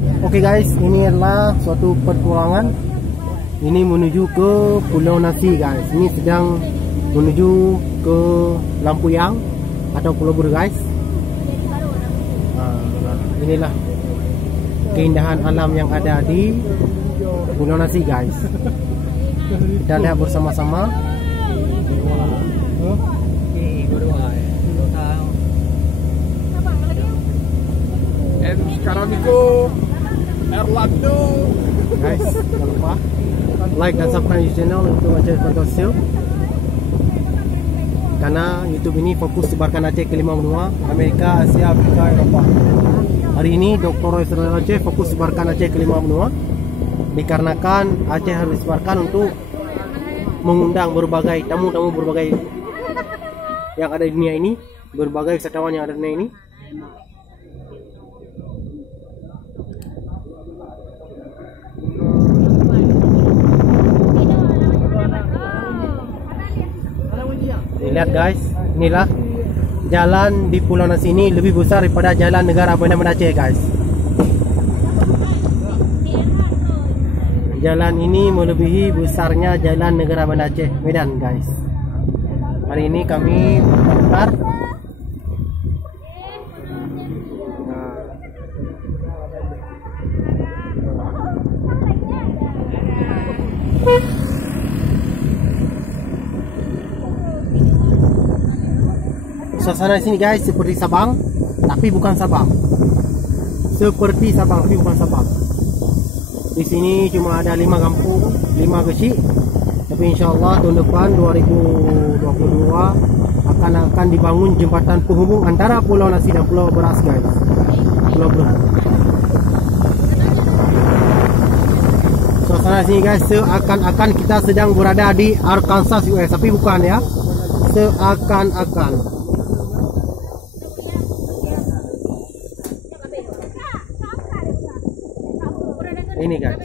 Oke guys, ini adalah suatu perpulangan. Ini menuju ke Pulau Nasi guys. Ini sedang menuju ke Lampuyang atau Pulau Buru guys. Inilah keindahan alam yang ada di Pulau Nasi guys. Kita lihat bersama-sama. Sekarang itu Erlando guys, jangan lupa like dan subscribe channel untuk Aceh Fantosio, karena YouTube ini fokus sebarkan Aceh ke 5 benua, Amerika, Asia, Afrika, Eropa. Hari ini Dr. Israel Aceh fokus sebarkan Aceh ke 5 benua, dikarenakan Aceh harus disebarkan untuk mengundang berbagai tamu-tamu berbagai yang ada di dunia ini, berbagai wisatawan yang ada di dunia ini. Lihat guys, inilah jalan di Pulau Nasi ini lebih besar daripada jalan negara Bandar Aceh guys. Jalan ini melebihi besarnya jalan negara Bandar Aceh Medan guys. Hari ini kami berputar. Suasana di sini guys seperti Sabang, tapi bukan Sabang. Seperti Sabang, tapi bukan Sabang. Di sini cuma ada 5 kampung, 5 kecil. Tapi insya Allah tahun depan 2022 akan dibangun jembatan penghubung antara Pulau Nasi dan Pulau Beras guys. Pulau Beras. Suasana di sini guys seakan-akan kita sedang berada di Arkansas US, tapi bukan ya. Seakan-akan. Ini guys.